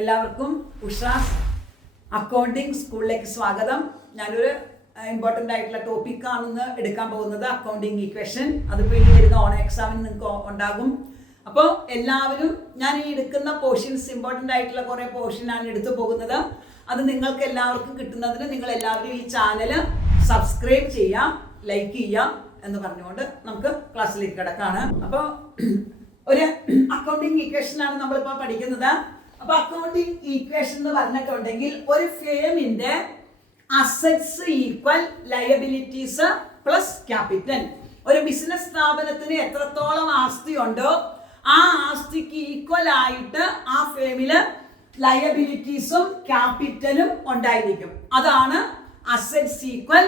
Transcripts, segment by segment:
എല്ലാവർക്കും ഉഷാസ് അക്കൗണ്ടിംഗ് സ്കൂളിലേക്ക് സ്വാഗതം. ഞാനൊരു ഇമ്പോർട്ടൻ്റ് ആയിട്ടുള്ള ടോപ്പിക്കാണെന്ന് എടുക്കാൻ പോകുന്നത് അക്കൗണ്ടിംഗ് ഈക്വേഷൻ. അതിപ്പോൾ ഇനി വരുന്ന ഓൺ എക്സാമിന് നിങ്ങൾക്ക് ഉണ്ടാകും. അപ്പോൾ എല്ലാവരും ഞാൻ ഈ എടുക്കുന്ന പോർഷൻസ് ഇമ്പോർട്ടൻ്റ് ആയിട്ടുള്ള കുറേ പോർഷനാണ് എടുത്തു പോകുന്നത്. അത് നിങ്ങൾക്ക് എല്ലാവർക്കും കിട്ടുന്നതിന് നിങ്ങൾ എല്ലാവരും ഈ ചാനൽ സബ്സ്ക്രൈബ് ചെയ്യാം, ലൈക്ക് ചെയ്യാം എന്ന് പറഞ്ഞുകൊണ്ട് നമുക്ക് ക്ലാസ്സിലേക്ക് കിടക്കാണ്. അപ്പോൾ ഒരു അക്കൗണ്ടിംഗ് ഈക്വേഷനാണ് നമ്മളിപ്പോൾ പഠിക്കുന്നത്. അപ്പൊ അക്കൗണ്ടിംഗ് ഈക്വേഷൻ എന്ന് പറഞ്ഞിട്ടുണ്ടെങ്കിൽ ഒരു ഫേമിന്റെ assets equal liabilities plus capital. ഒരു ബിസിനസ് സ്ഥാപനത്തിന് എത്രത്തോളം ആസ്തി ഉണ്ടോ ആ ആസ്തിക്ക് ഈക്വൽ ആയിട്ട് ആ ഫേമില് ലയബിലിറ്റീസും ക്യാപിറ്റലും ഉണ്ടായിരിക്കും. അതാണ് assets equal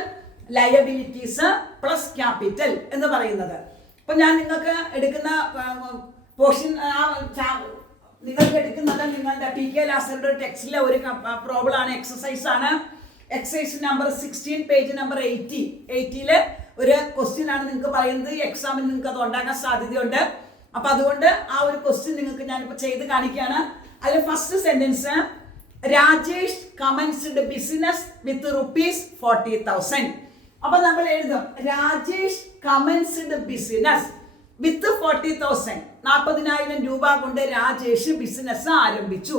liabilities plus capital എന്ന് പറയുന്നത്. അപ്പൊ ഞാൻ നിങ്ങൾക്ക് എടുക്കുന്ന പോർഷൻ നിങ്ങൾക്ക് എടുക്കുന്നത് നിങ്ങളുടെ പി കെ ലാസറിന്റെ ടെക്സ്റ്റിലെ ഒരു പ്രോബ്ലം ആണ്, എക്സസൈസ് ആണ്. എക്സസൈസ് നമ്പർ 16 പേജ് നമ്പർ 80 ഒരു ക്വസ്റ്റ്യൻ ആണ് നിങ്ങൾക്ക് പറയുന്നത്. എക്സാമിന് നിങ്ങൾക്ക് അത് ഉണ്ടാക്കാൻ സാധ്യതയുണ്ട്. അപ്പൊ അതുകൊണ്ട് ആ ഒരു ക്വസ്റ്റ്യൻ നിങ്ങൾക്ക് ഞാനിപ്പോൾ ചെയ്ത് കാണിക്കുകയാണ്. അതിൽ first sentence, Rajesh commenced business with ₹40,000. അപ്പൊ നമ്മൾ എഴുതും രാജേഷ് കമൻസ്ഡ് ബിസിനസ് വിത്ത് 40,000. 40,000 രൂപ കൊണ്ട് രാജേഷ് ബിസിനസ് ആരംഭിച്ചു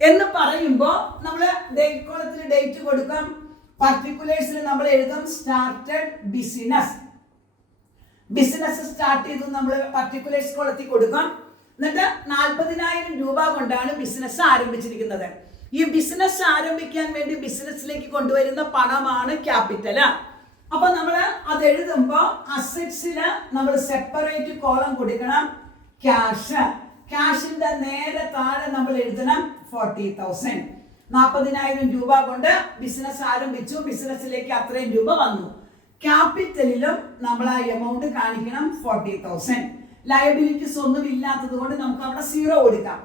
എന്ന് പറയുമ്പോൾ നമ്മൾ കോളത്തിൽ ഡേറ്റ് കൊടുക്കാം. പർട്ടിക്കുലേഴ്സിൽ നമ്മൾ എഴുതും സ്റ്റാർട്ടഡ് ബിസിനസ്. ബിസിനസ് സ്റ്റാർട്ട് ചെയ്തു നമ്മൾ പർട്ടിക്കുലേഴ്സ് കോളത്തിൽ കൊടുക്കാം. എന്നിട്ട് 40,000 രൂപ കൊണ്ടാണ് ബിസിനസ് ആരംഭിച്ചിരിക്കുന്നത്. ഈ ബിസിനസ് ആരംഭിക്കാൻ വേണ്ടി ബിസിനസ്സിലേക്ക് കൊണ്ടുവരുന്ന പണമാണ് ക്യാപിറ്റൽ. അപ്പൊ നമ്മൾ അത് എഴുതുമ്പോൾ അസറ്റ്സിന് നമ്മൾ സെപ്പറേറ്റ് കോളം കൊടുക്കണം. ക്യാഷ്, ക്യാഷിന്റെ നേരെ താഴെ നമ്മൾ എഴുതണം 40,000. 40,000 രൂപ കൊണ്ട് ബിസിനസ് ആരംഭിച്ചു, ബിസിനസ്സിലേക്ക് അത്രയും രൂപ വന്നു. ക്യാപിറ്റലിലും നമ്മൾ ആ എമൗണ്ട് കാണിക്കണം 40,000. ലയബിലിറ്റീസ് ഒന്നും ഇല്ലാത്തത് കൊണ്ട് നമുക്ക് അവിടെ 0 കൊടുക്കാം.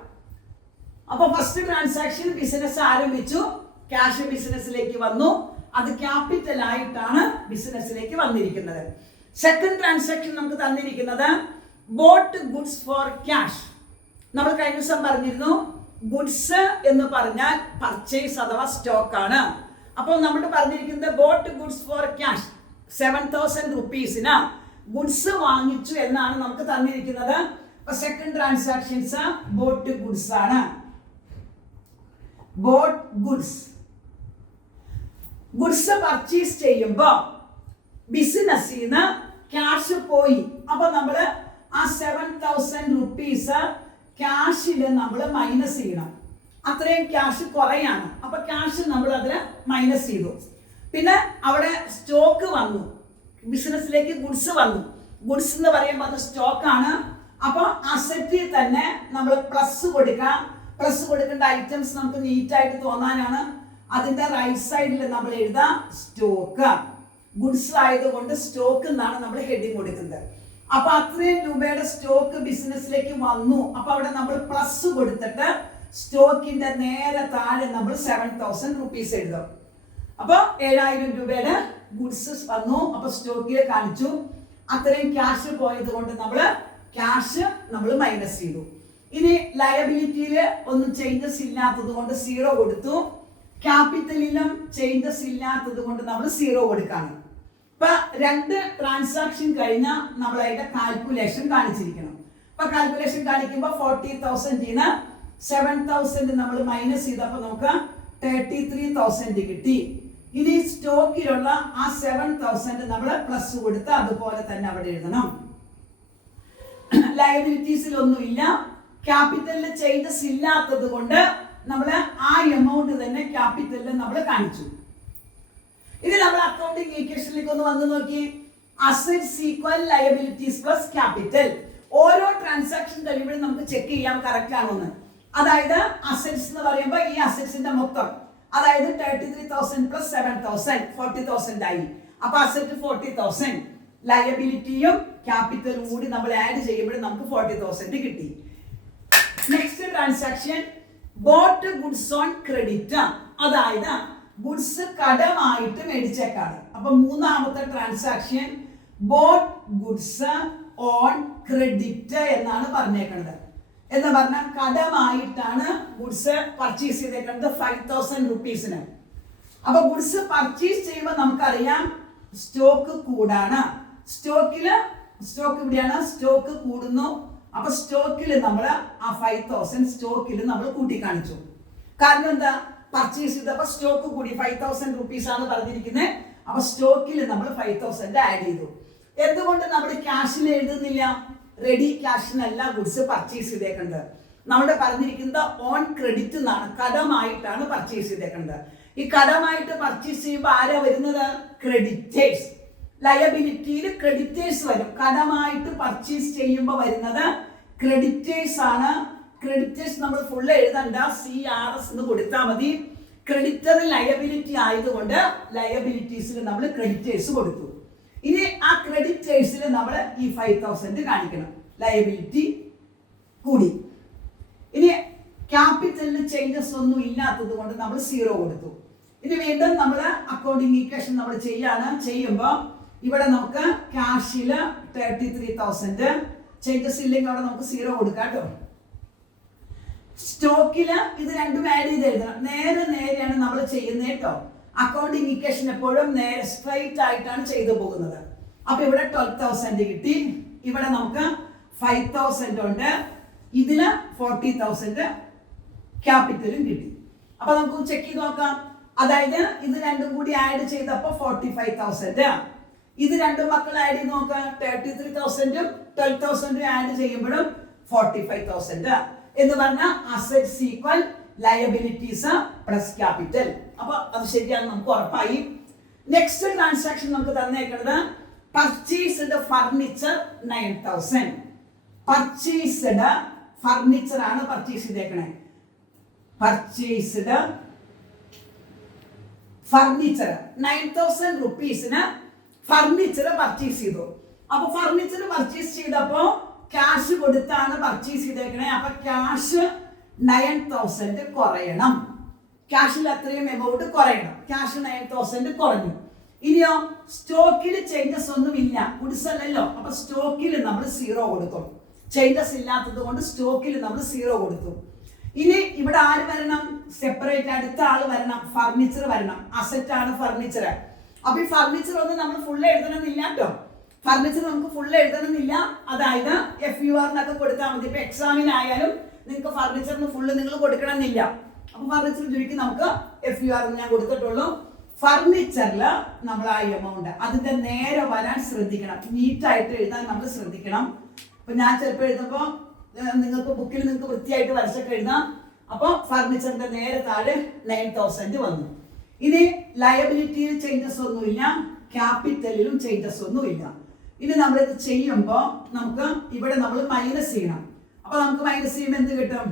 അപ്പൊ ഫസ്റ്റ് ട്രാൻസാക്ഷൻ ബിസിനസ് ആരംഭിച്ചു, ക്യാഷ് ബിസിനസ്സിലേക്ക് വന്നു, അത് ക്യാപിറ്റൽ ആയിട്ടാണ് ബിസിനസ്സിലേക്ക് വന്നിരിക്കുന്നത്. സെക്കൻഡ് ട്രാൻസാക്ഷൻ നമുക്ക് തന്നിരിക്കുന്നത് ബോട്ട് ഗുഡ്സ് ഫോർ ക്യാഷ്. നമ്മൾ കഴിഞ്ഞ ദിവസം പറഞ്ഞിരുന്നു ഗുഡ്സ് എന്ന് പറഞ്ഞാൽ പർച്ചേസ് അഥവാ സ്റ്റോക്ക് ആണ്. അപ്പോൾ നമ്മൾ പറഞ്ഞിരിക്കുന്നത് ബോട്ട് ഗുഡ്സ് ഫോർ ക്യാഷ് 7,000 റുപ്പീസിന് ഗുഡ്സ് വാങ്ങിച്ചു എന്നാണ് നമുക്ക് തന്നിരിക്കുന്നത്. അപ്പൊ സെക്കൻഡ് ട്രാൻസാക്ഷൻസ് ബോട്ട് ഗുഡ്സ് ആണ്. ബോട്ട് ഗുഡ്സ്, ഗുഡ്സ് പർച്ചേസ് ചെയ്യുമ്പോൾ ബിസിനസ്സിന് ക്യാഷ് പോയി. അപ്പൊ നമ്മൾ ആ 7,000 റുപ്പീസ് ക്യാഷില് നമ്മൾ മൈനസ് ചെയ്യണം. അത്രയും ക്യാഷ് കുറയാണ്. അപ്പൊ ക്യാഷ് നമ്മൾ അതിൽ മൈനസ് ചെയ്തു. പിന്നെ അവിടെ സ്റ്റോക്ക് വന്നു, ബിസിനസ്സിലേക്ക് ഗുഡ്സ് വന്നു. ഗുഡ്സ് എന്ന് പറയുമ്പോൾ അത് സ്റ്റോക്ക് ആണ്. അപ്പൊ അസറ്റിൽ തന്നെ നമ്മൾ പ്ലസ് കൊടുക്കാം. പ്ലസ് കൊടുക്കേണ്ട ഐറ്റംസ് നമുക്ക് നീറ്റായിട്ട് തോന്നാനാണ്. അതിന്റെ റൈറ്റ് സൈഡിൽ നമ്മൾ എഴുതാം സ്റ്റോക്ക്. ഗുഡ്സ് ആയതുകൊണ്ട് സ്റ്റോക്ക് എന്നാണ് നമ്മൾ ഹെഡിങ് കൊടുക്കുന്നത്. അപ്പൊ അത്രയും രൂപയുടെ സ്റ്റോക്ക് ബിസിനസ്സിലേക്ക് വന്നു. അപ്പൊ അവിടെ നമ്മൾ പ്ലസ് കൊടുത്തിട്ട് സ്റ്റോക്കിന്റെ നേരെ താഴെ നമ്മൾ 7,000 റുപ്പീസ് എഴുതും. അപ്പൊ 7,000 രൂപയുടെ ഗുഡ്സ് വന്നു. അപ്പൊ സ്റ്റോക്കിൽ കാണിച്ചു. അത്രയും ക്യാഷ് പോയത് കൊണ്ട് ക്യാഷ് നമ്മൾ മൈനസ് ചെയ്തു. ഇനി ലയബിലിറ്റിയിൽ ഒന്നും ചേഞ്ചസ് ഇല്ലാത്തത് കൊണ്ട് 0 കൊടുത്തു. ക്യാപിറ്റലിലും ചേഞ്ചസ് ഇല്ലാത്തത് കൊണ്ട് നമ്മൾ 0 കൊടുക്കാണ്. ഇപ്പൊ 2 ട്രാൻസാക്ഷൻ കഴിഞ്ഞാൽ നമ്മൾ അതിന്റെ കാൽക്കുലേഷൻ കാണിച്ചിരിക്കണം. അപ്പൊ കാൽക്കുലേഷൻ കാണിക്കുമ്പോൾ 40,000 7,000 നമ്മൾ മൈനസ് ചെയ്തപ്പോൾ നമുക്ക് 33,000 കിട്ടി. ഇനി സ്റ്റോക്കിലുള്ള ആ 7,000 നമ്മൾ പ്ലസ് കൊടുത്ത് അതുപോലെ തന്നെ അവിടെ എഴുതണം. ലയബിലിറ്റീസിൽ ഒന്നുമില്ല, ക്യാപിറ്റലിൽ ചേഞ്ചസ് ഇല്ലാത്തത് കൊണ്ട് നമ്മൾ ആ എമൗണ്ട് തന്നെ ക്യാപിറ്റലിൽ നമ്മൾ കാണിച്ചു. ഇത് നമ്മൾ അക്കൗണ്ടിംഗ് ഈക്വേഷനിലേക്ക് ഒന്ന് വന്ന് നോക്കി. Assets equal liabilities plus capital. ഓരോ ട്രാൻസാക്ഷൻ കഴിയുമ്പോഴും നമുക്ക് ചെക്ക് ചെയ്യാം കറക്റ്റ് ആണോ എന്ന്. അതായത് അസറ്റ്സ് എന്ന് പറയുമ്പോൾ ഈ അസറ്റ്സിന്റെ മൊത്തം, അതായത് 33,000 പ്ലസ് 7,000 40,000 ആയി. അപ്പൊ അസറ്റ് 40,000, ലയബിലിറ്റിയും ക്യാപിറ്റലും കൂടി നമ്മൾ ആഡ് ചെയ്യുമ്പോഴും നമുക്ക് 40,000 കിട്ടി. Next transaction boat goods on credit. അതായത് ഗുഡ്സ് കടമായിട്ട് മേടിച്ചേക്കാണ്. അപ്പൊ മൂന്നാമത്തെ transaction boat goods on credit എന്നാണ് പറഞ്ഞേക്കുന്നത്. എന്ന് പറഞ്ഞാൽ കടമായിട്ടാണ് ഗുഡ്സ് പർച്ചേസ് ചെയ്തേക്കുന്നത് 5,000 റുപ്പീസിന്. അപ്പൊ ഗുഡ്സ് പർച്ചേസ് ചെയ്യുമ്പോൾ നമുക്കറിയാം സ്റ്റോക്ക് കൂടാണ്. സ്റ്റോക്ക് ഇവിടെയാണ്, സ്റ്റോക്ക് കൂടുന്നു. അപ്പൊ സ്റ്റോക്കിൽ നമ്മൾ ആ 5,000 സ്റ്റോക്കിൽ നമ്മൾ കൂട്ടി കാണിച്ചു. കാരണം എന്താ, പർച്ചേസ് ചെയ്തപ്പോ സ്റ്റോക്ക് കൂടി 5,000 റുപ്പീസ് ആണ് പറഞ്ഞിരിക്കുന്നത്. അപ്പൊ സ്റ്റോക്കിൽ നമ്മൾ 5,000 ആഡ് ചെയ്തു. എന്തുകൊണ്ട് നമ്മൾ ക്യാഷിൽ എഴുതുന്നില്ല? റെഡി ക്യാഷിനല്ല ഗുഡ്സ് പർച്ചേസ് ചെയ്തേക്കുന്നത്. നമ്മുടെ പറഞ്ഞിരിക്കുന്നത് ഓൺ ക്രെഡിറ്റ് എന്നാണ്, കടമായിട്ടാണ് പർച്ചേസ് ചെയ്തേക്കുന്നത്. ഈ കടമായിട്ട് പർച്ചേസ് ചെയ്യുമ്പോൾ ആരാ വരുന്നത്? ക്രെഡിറ്റേഴ്സ്. ലയബിലിറ്റിയിൽ ക്രെഡിറ്റേഴ്സ് വരും. കടമായിട്ട് പർച്ചേസ് ചെയ്യുമ്പോൾ വരുന്നത് ക്രെഡിറ്റേഴ്സ് ആണ്. ക്രെഡിറ്റേഴ്സ് നമ്മൾ ഫുൾ എഴുതണ്ട, CRS എന്ന് കൊടുത്താൽ മതി. ക്രെഡിറ്റർ ലയബിലിറ്റി ആയതുകൊണ്ട് ലയബിലിറ്റീസിൽ നമ്മൾ ക്രെഡിറ്റേഴ്സ് കൊടുത്തു. ഇനി ആ ക്രെഡിറ്റേഴ്സിൽ നമ്മൾ ഈ 5,000 കാണിക്കണം. ലയബിലിറ്റി കൂടി. ഇനി ക്യാപിറ്റലിന് ചേഞ്ചസ് ഒന്നും ഇല്ലാത്തത് കൊണ്ട് നമ്മൾ 0 കൊടുത്തു. ഇനി വീണ്ടും നമ്മൾ അക്കൗണ്ടിങ് ഈക്വേഷൻ നമ്മൾ ചെയ്യുമ്പോൾ ഇവിടെ നമുക്ക് ക്യാഷില് 33,000 ചേഞ്ചസ് ഇല്ലെങ്കിൽ അവിടെ നമുക്ക് 0 കൊടുക്കാം കേട്ടോ. സ്റ്റോക്കില് ഇത് രണ്ടും ആഡ് ചെയ്ത് എഴുതണം. നേരെയാണ് നമ്മൾ ചെയ്യുന്നത് കേട്ടോ. അക്കൗണ്ടിങ് ഈക്വേഷൻ എപ്പോഴും നേരെ സ്ട്രൈറ്റ് ആയിട്ടാണ് ചെയ്തു പോകുന്നത്. അപ്പൊ ഇവിടെ 12,000 കിട്ടി. ഇവിടെ നമുക്ക് 5,000 ഉണ്ട്. ഇതില് 40,000 ക്യാപിറ്റലും കിട്ടി. അപ്പൊ നമുക്ക് ചെക്ക് ചെയ്ത് നോക്കാം. അതായത് ഇത് രണ്ടും കൂടി ആഡ് ചെയ്തപ്പോ 45,000. ഇത് രണ്ടും മക്കൾ ആഡ് ചെയ്ത് നോക്കാം. 33,000 12,000 ആഡ് ചെയ്യുമ്പോഴും 45,000 എന്ന് പറഞ്ഞാൽ assets equal liabilities plus capital. അപ്പൊ അത് ശരിയാണ്, നമുക്ക് ഉറപ്പായി. നെക്സ്റ്റ് ട്രാൻസാക്ഷൻ നമുക്ക് തന്നേക്കുന്നത് പർച്ചേസ്ഡ് ഫർണിച്ചർ 9,000. പർച്ചേസ്ഡ് ഫർണിച്ചർ ആണ് പർച്ചേസ് ചെയ്തേക്കണേ. പർച്ചേസ്ഡ് ഫർണിച്ചർ 9,000 റുപ്പീസിന് ഫർണിച്ചർ പർച്ചേസ് ചെയ്തു. അപ്പൊ ഫർണിച്ചർ പർച്ചേസ് ചെയ്തപ്പോ ക്യാഷ് കൊടുത്താണ് പർച്ചേസ് ചെയ്തേക്കണേ. അപ്പൊ ക്യാഷ് 9,000 കുറയണം. ക്യാഷിൽ അത്രയും എമൗണ്ട് കുറയണം. ക്യാഷ് 9,000 കുറഞ്ഞു. ഇനിയോ സ്റ്റോക്കിൽ ചേഞ്ചസ് ഒന്നും ഇല്ല, ഗുഡ്സ് അല്ലല്ലോ. അപ്പൊ സ്റ്റോക്കിൽ നമ്മൾ 0 കൊടുക്കും. ചേഞ്ചസ് ഇല്ലാത്തത് കൊണ്ട് സ്റ്റോക്കിൽ നമ്മൾ 0 കൊടുത്തു. ഇനി ഇവിടെ ആര് വരണം? സെപ്പറേറ്റ് അടുത്ത ആള് വരണം. ഫർണിച്ചർ വരണം. അസറ്റ് ആണ് ഫർണിച്ചർ. അപ്പൊ ഈ ഫർണിച്ചർ ഒന്നും നമ്മൾ ഫുൾ എഴുതണമെന്നില്ല കേട്ടോ. ഫർണിച്ചർ നമുക്ക് ഫുൾ എഴുതണമെന്നില്ല. അതായത് FUR എന്നൊക്കെ കൊടുത്താൽ മതി. ഇപ്പൊ എക്സാമിനായാലും നിങ്ങൾക്ക് ഫർണിച്ചറിന് ഫുള്ള് നിങ്ങൾ കൊടുക്കണമെന്നില്ല. അപ്പൊ ഫർണിച്ചർ ചുരുക്കി നമുക്ക് FUR ഞാൻ കൊടുത്തിട്ടുള്ളൂ. ഫർണിച്ചറിൽ നമ്മൾ ആ എമൗണ്ട് അതിന്റെ നേരെ വരാൻ ശ്രദ്ധിക്കണം. നീറ്റായിട്ട് എഴുതാൻ നമ്മൾ ശ്രദ്ധിക്കണം. അപ്പൊ ഞാൻ ചിലപ്പോൾ എഴുതുമ്പോൾ നിങ്ങൾക്ക് ബുക്കിൽ നിങ്ങൾക്ക് വൃത്തിയായിട്ട് വരച്ചൊക്കെ എഴുതാം. അപ്പൊ ഫർണിച്ചറിന്റെ നേരെ താഴെ 9,000 വന്നു. ഇനി ലയബിലിറ്റിയിൽ ചേഞ്ചസ് ഒന്നുമില്ല, ക്യാപിറ്റലിലും ചേഞ്ചസ് ഒന്നുമില്ല. ഇനി നമ്മളിത് ചെയ്യുമ്പോൾ നമുക്ക് ഇവിടെ നമ്മൾ മൈനസ് ചെയ്യണം. അപ്പൊ നമുക്ക് മൈനസ് ചെയ്യുമ്പോൾ എന്ത് കിട്ടും?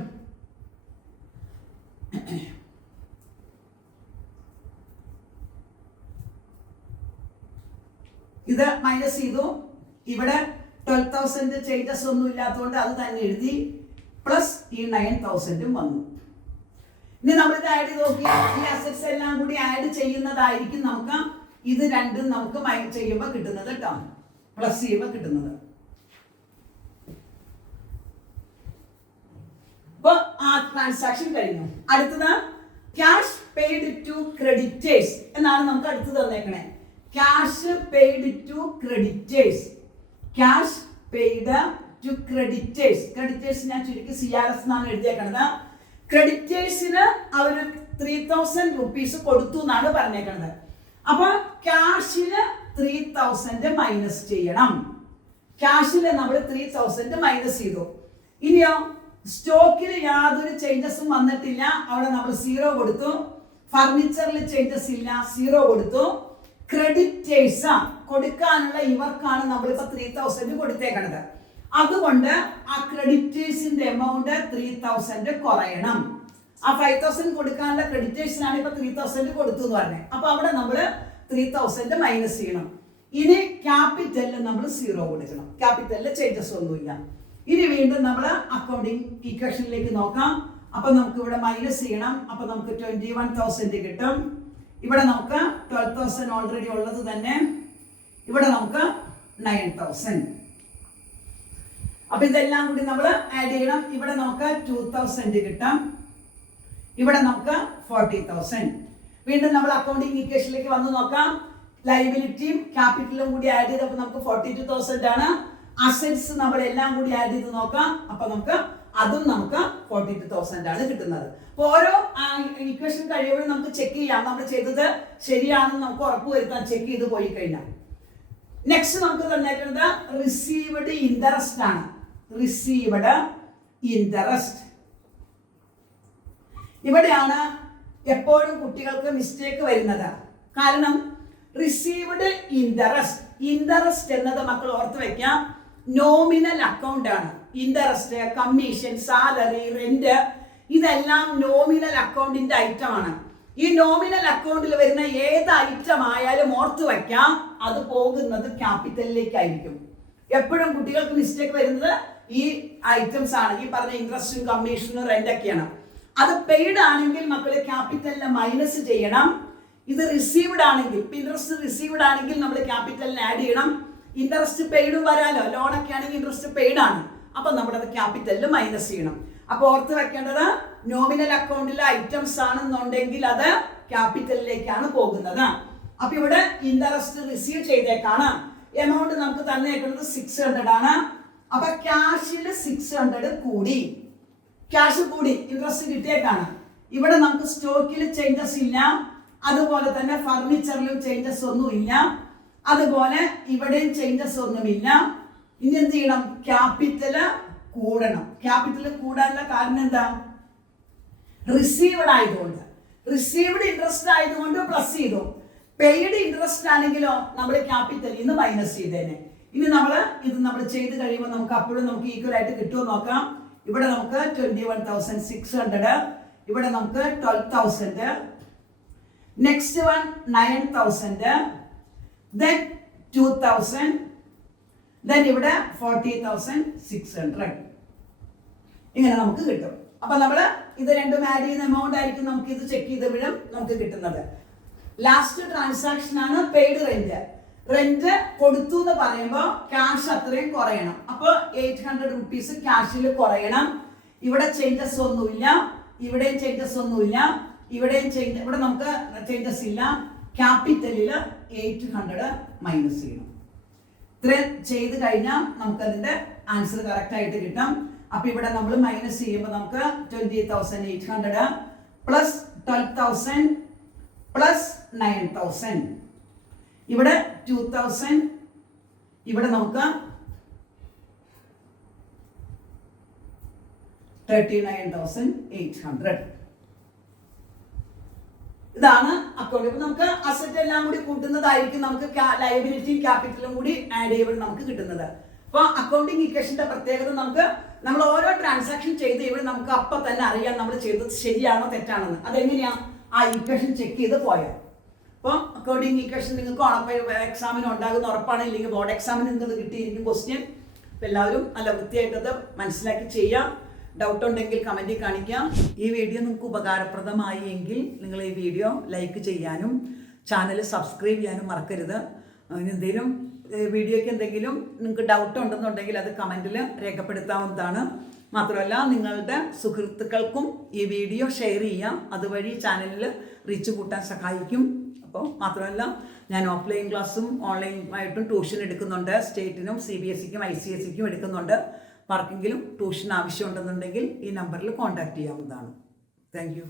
ഇത് മൈനസ് ചെയ്തു. ഇവിടെ 12,000 ചേഞ്ചസ് ഒന്നും ഇല്ലാത്തതുകൊണ്ട് അത് തന്നെ എഴുതി. പ്ലസ് ഈ 9,000 വന്നു. ഇനി നമ്മളിത് ആഡ് ചെയ്ത് നോക്കി. ഈ അസറ്റ്സ് എല്ലാം കൂടി ആഡ് ചെയ്യുന്നതായിരിക്കും നമുക്ക് ഇത് രണ്ടും നമുക്ക് ചെയ്യുമ്പോൾ കിട്ടുന്നത് കേട്ടോ. പ്ലസ് ചെയ്യുമ്പോൾ കിട്ടുന്നത്. അപ്പൊ ആ ട്രാൻസാക്ഷൻ കഴിഞ്ഞു. അടുത്തത് ക്യാഷ് പെയ്ഡ് ടു ക്രെഡിറ്റേഴ്സ് എന്നാണ് നമുക്ക് അടുത്ത് തന്നേക്കണേ. Cash paid to creditors. Cash paid to creditors. Creditors ഞാൻ ചുരുക്കി CRS എന്നാണ് എഴുതിയേക്കണത്. ക്രെഡിറ്റേഴ്സിന് അവർ 3,000 റുപ്പീസ് കൊടുത്തു എന്നാണ് പറഞ്ഞേക്കണത്. അപ്പൊ ക്യാഷില് 3,000 മൈനസ് ചെയ്യണം. ക്യാഷില് നമ്മൾ 3,000 മൈനസ് ചെയ്തു. ഇനിയോ സ്റ്റോക്കിൽ യാതൊരു ചേഞ്ചസും വന്നിട്ടില്ല. അവിടെ നമ്മൾ 0 കൊടുത്തു. ഫർണിച്ചറിൽ ചേഞ്ചസ് ഇല്ല, 0 കൊടുത്തു. ക്രെഡിറ്റേഴ്സ് കൊടുക്കാനുള്ള ഇവർക്കാണ് നമ്മളിപ്പോ 3,000 കൊടുത്തേക്കണത്. അതുകൊണ്ട് ആ ക്രെഡിറ്റേഴ്സിന്റെ എമൗണ്ട് 3,000 കുറയണം. ആ 5,000 കൊടുക്കാനുള്ള ക്രെഡിറ്റേഴ്സിനാണ് ഇപ്പൊ 3,000 കൊടുത്തു എന്ന് പറഞ്ഞത്. അപ്പൊ അവിടെ നമ്മൾ 3,000 മൈനസ് ചെയ്യണം. ഇനി ക്യാപിറ്റലിൽ നമ്മൾ 0 കൊടുക്കണം. ക്യാപിറ്റലിൽ ചേഞ്ചസ് ഒന്നുമില്ല. ഇനി വീണ്ടും നമ്മൾ അക്കൗണ്ടിങ് ഈക്വേഷനിലേക്ക് നോക്കാം. അപ്പൊ നമുക്ക് ഇവിടെ മൈനസ് ചെയ്യണം. അപ്പൊ നമുക്ക് 21,000 കിട്ടും. ഇവിടെ നമുക്ക് 12,000 ഓൾറെഡി ഉള്ളത് തന്നെ. ഇവിടെ നമുക്ക് 9,000. അപ്പൊ ഇതെല്ലാം കൂടി നമ്മൾ ആഡ് ചെയ്യണം. ഇവിടെ നമുക്ക് 2000 കിട്ടാം, ഇവിടെ നമുക്ക് 40,000. വീണ്ടും നമ്മൾ അക്കൗണ്ടിങ് ഇക്വേഷനിലേക്ക് വന്ന് നോക്കാം. ലയബിലിറ്റിയും ക്യാപിറ്റലും കൂടി ആഡ് ചെയ്തപ്പോൾ നമുക്ക് 42,000 ആണ്. അസറ്റ്സ് നമ്മൾ എല്ലാം കൂടി ആഡ് ചെയ്ത് നോക്കാം. അപ്പൊ നമുക്ക് അതും നമുക്ക് 42,000 ആണ് കിട്ടുന്നത്. അപ്പൊ ഓരോ ഇക്വേഷൻ കഴിയുമ്പോഴും നമുക്ക് ചെക്ക് ചെയ്യാം നമ്മൾ ചെയ്തത് ശരിയാണെന്ന് നമുക്ക് ഉറപ്പുവരുത്താം ചെക്ക് ചെയ്ത് പോയി കഴിഞ്ഞാൽ. നെക്സ്റ്റ് നമുക്ക് തന്നേക്കുന്നത് റിസീവ്ഡ് ഇൻട്രസ്റ്റ് ആണ്. റിസീവ്ഡ് ഇൻട്രസ്റ്റ് ഇവിടെയാണ് എപ്പോഴും കുട്ടികൾക്ക് മിസ്റ്റേക്ക് വരുന്നത്. കാരണം റിസീവ്ഡ് ഇൻട്രസ്റ്റ് എന്നത് മക്കൾ ഓർത്ത് വെക്കാം, നോമിനൽ അക്കൗണ്ട് ആണ്. ഇൻട്രസ്റ്റ്, കമ്മീഷൻ, സാലറി, റെന്റ് ഇതെല്ലാം നോമിനൽ അക്കൗണ്ടിന്റെ ഐറ്റം ആണ്. ഈ നോമിനൽ അക്കൗണ്ടിൽ വരുന്ന ഏത് ഐറ്റം ആയാലും ഓർത്ത് വെക്കാം, അത് പോകുന്നത് ക്യാപിറ്റലിലേക്കായിരിക്കും. എപ്പോഴും കുട്ടികൾക്ക് മിസ്റ്റേക്ക് വരുന്നത് ഈ ഐറ്റംസ് ആണ്. ഈ പറഞ്ഞ ഇൻട്രസ്റ്റും കമ്മീഷനും റെന്റ് ഒക്കെയാണ്. അത് പെയ്ഡ് ആണെങ്കിൽ മക്കളെ ക്യാപിറ്റലിനെ മൈനസ് ചെയ്യണം. ഇത് റിസീവ്ഡ് ആണെങ്കിൽ, ഇൻട്രസ്റ്റ് റിസീവ്ഡ് ആണെങ്കിൽ നമ്മൾ ക്യാപിറ്റലിന് ആഡ് ചെയ്യണം. ഇൻട്രസ്റ്റ് പെയ്ഡും വരാലോ, ലോണൊക്കെ ആണെങ്കിൽ ഇൻട്രസ്റ്റ് പെയ്ഡ് ആണ്, അപ്പൊ നമ്മളത് ക്യാപിറ്റലിൽ മൈനസ് ചെയ്യണം. അപ്പൊ ഓർത്ത് വെക്കേണ്ടത് നോമിനൽ അക്കൗണ്ടിലെ ഐറ്റംസ് ആണെന്നുണ്ടെങ്കിൽ അത് ക്യാപിറ്റലിലേക്കാണ് പോകുന്നത്. അപ്പൊ ഇവിടെ ഇൻട്രസ്റ്റ് റിസീവ് ചെയ്തേക്കാണ്. എമൗണ്ട് നമുക്ക് തന്നേക്കുന്നത് 600 ആണ്. അപ്പൊ ക്യാഷിൽ 600 കൂടി, ക്യാഷ് കൂടി, ഇൻട്രസ്റ്റ് കിട്ടിയേക്കാണ്. ഇവിടെ നമുക്ക് സ്റ്റോക്കിൽ ചേഞ്ചസ് ഇല്ല, അതുപോലെ തന്നെ ഫർണിച്ചറിലും ചേഞ്ചസ് ഒന്നുമില്ല, അതുപോലെ ഇവിടെയും ചേഞ്ചസ് ഒന്നുമില്ല. ഇനി എന്ത് ചെയ്യണം? ക്യാപിറ്റല് കൂടണം. ക്യാപിറ്റൽ കൂടാനുള്ള കാരണം എന്താ? റിസീവ്ഡ് ആയതുകൊണ്ട്, റിസീവ്ഡ് ഇൻട്രസ്റ്റ് ആയതുകൊണ്ട് പ്ലസ് ചെയ്തു. പെയ്ഡ് ഇൻട്രസ്റ്റ് ആണെങ്കിലോ നമ്മൾ ക്യാപിറ്റലിൽ നിന്ന് മൈനസ് ചെയ്തേനെ. ഇനി ഇത് നമ്മൾ ചെയ്ത് കഴിയുമ്പോൾ നമുക്ക് അപ്പോഴും നമുക്ക് ഈക്വൽ ആയിട്ട് കിട്ടുമോ നോക്കാം. ഇവിടെ നമുക്ക് 21,600, ഇവിടെ നമുക്ക് 12,000, നെക്സ്റ്റ് വൺ 9,000, then 2,000, then ഇവിടെ 40,600. ഇങ്ങനെ നമുക്ക് കിട്ടും. അപ്പൊ നമ്മൾ ഇത് രണ്ടും ആഡ് ചെയ്യുന്ന എമൗണ്ട് ആയിരിക്കും നമുക്ക് ഇത് ചെക്ക് ചെയ്തപ്പോഴും നമുക്ക് കിട്ടുന്നത്. ലാസ്റ്റ് ട്രാൻസാക്ഷൻ ആണ് പെയ്ഡ് റെന്റ്. റെന്റ് കൊടുത്തു എന്ന് പറയുമ്പോൾ ക്യാഷ് അത്രയും കുറയണം. അപ്പോൾ 800 റുപ്പീസ് ക്യാഷിൽ കുറയണം. ഇവിടെ ചേഞ്ചസ് ഒന്നുമില്ല, ഇവിടെയും ചേഞ്ചസ് ഒന്നുമില്ല, ഇവിടെ നമുക്ക് ചേഞ്ചസ് ഇല്ല. ക്യാപിറ്റലിൽ 800 മൈനസ് ചെയ്യണം. ഇത്രയും ചെയ്ത് കഴിഞ്ഞാൽ നമുക്കതിന്റെ ആൻസർ കറക്റ്റ് ആയിട്ട് കിട്ടും. അപ്പൊ ഇവിടെ നമ്മൾ മൈനസ് ചെയ്യുമ്പോൾ നമുക്ക് 20,800 പ്ലസ് 12,000 പ്ലസ് 9,000, ഇവിടെ 2,000, ഇവിടെ നമുക്ക് 39,800. ഇതാണ് അക്കൗണ്ട്. ഇപ്പൊ നമുക്ക് അസറ്റ് എല്ലാം കൂടി കൂട്ടുന്നതായിരിക്കും നമുക്ക് ലയബിലിറ്റി ക്യാപിറ്റലും കൂടി ആഡ് ചെയ്യുമ്പോൾ നമുക്ക് കിട്ടുന്നത്. അപ്പൊ അക്കൗണ്ടിങ് ഇക്വേഷന്റെ പ്രത്യേകത നമ്മൾ ഓരോ ട്രാൻസാക്ഷൻ ചെയ്ത് കഴിയുമ്പോൾ നമുക്ക് അപ്പൊ തന്നെ അറിയാം നമ്മൾ ചെയ്തത് ശരിയാണോ തെറ്റാണെന്ന്. അതെങ്ങനെയാ? ആ ഇക്വേഷൻ ചെക്ക് ചെയ്ത് പോയാൽ. അപ്പോൾ അക്കൗണ്ടിങ് ഇക്വേഷൻ നിങ്ങൾക്ക് എക്സാമിന് ഉണ്ടാകുന്ന ഉറപ്പാണ്, ഇല്ലെങ്കിൽ ബോർഡ് എക്സാമിന് നിങ്ങൾക്ക് കിട്ടിയിരിക്കും ക്വസ്റ്റ്യൻ. അപ്പോൾ എല്ലാവരും നല്ല വൃത്തിയായിട്ടത് മനസ്സിലാക്കി ചെയ്യാം. ഡൗട്ട് ഉണ്ടെങ്കിൽ കമൻറ്റിൽ കാണിക്കാം. ഈ വീഡിയോ നിങ്ങൾക്ക് ഉപകാരപ്രദമായി എങ്കിൽ നിങ്ങൾ ഈ വീഡിയോ ലൈക്ക് ചെയ്യാനും ചാനൽ സബ്സ്ക്രൈബ് ചെയ്യാനും മറക്കരുത്. എന്തെങ്കിലും വീഡിയോയ്ക്ക് എന്തെങ്കിലും നിങ്ങൾക്ക് ഡൗട്ട് ഉണ്ടെന്നുണ്ടെങ്കിൽ അത് കമൻറ്റിൽ രേഖപ്പെടുത്താവുന്നതാണ്. മാത്രമല്ല നിങ്ങളുടെ സുഹൃത്തുക്കൾക്കും ഈ വീഡിയോ ഷെയർ ചെയ്യാം, അതുവഴി ചാനലിൽ റീച്ച് കൂട്ടാൻ സഹായിക്കും. അപ്പോൾ മാത്രമല്ല ഞാൻ ഓഫ്ലൈൻ ക്ലാസ്സും ഓൺലൈനായിട്ടും ട്യൂഷൻ എടുക്കുന്നുണ്ട്. സ്റ്റേറ്റിനും CBSEക്കും ICSEക്കും എടുക്കുന്നുണ്ട്. ആർക്കെങ്കിലും ട്യൂഷൻ ആവശ്യമുണ്ടെന്നുണ്ടെങ്കിൽ ഈ നമ്പറിൽ കോൺടാക്ട് ചെയ്യാവുന്നതാണ്. Thank you.